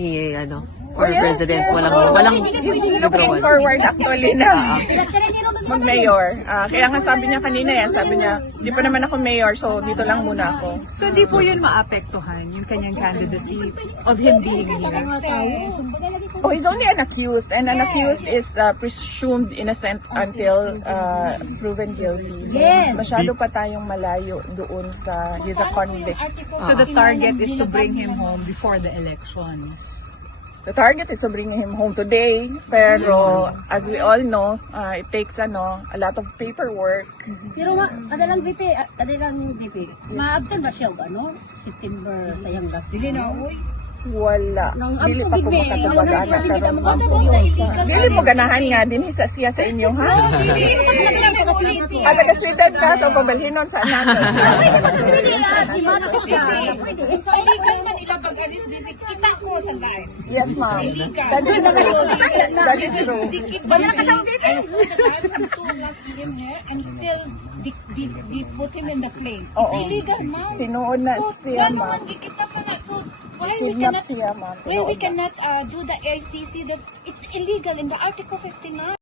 ni former president? Walang He's looking withdrawal. forward actually na mag-mayor. Kaya nga sabi niya kanina sabi niya, di pa naman ako mayor, so dito lang muna ako. So di po yun maapektuhan yung kanyang candidacy of him being here? Oh, he's only an accused, and an accused is presumed innocent until proven guilty. So masyado pa tayong malayo doon sa he's a convict. So the target is to bring him home before the elections. The target is to bring him home today, pero as we all know, it takes a lot of paperwork. Pero kadalang VP, maabtan ba siya September sayang gas dili na uy. Wala. Dili pa ko makatubag anak Dili Dili mo ganahan nga din siya sa inyo, ha? At taga-sidan ka, so pabalhinon sa natin. So, illegal man nila pag-alis dito. Kita ko sa live. Yes, ma'am. That is true. Until they put him in the plane. It's Oo. illegal, ma'am. Tinuod na siya, Gano'n ma'am. kita pa na. So, why we Kidnap cannot, siya, ma'am. why we Tinuod na. cannot do the ACC that it's illegal in the Article 59.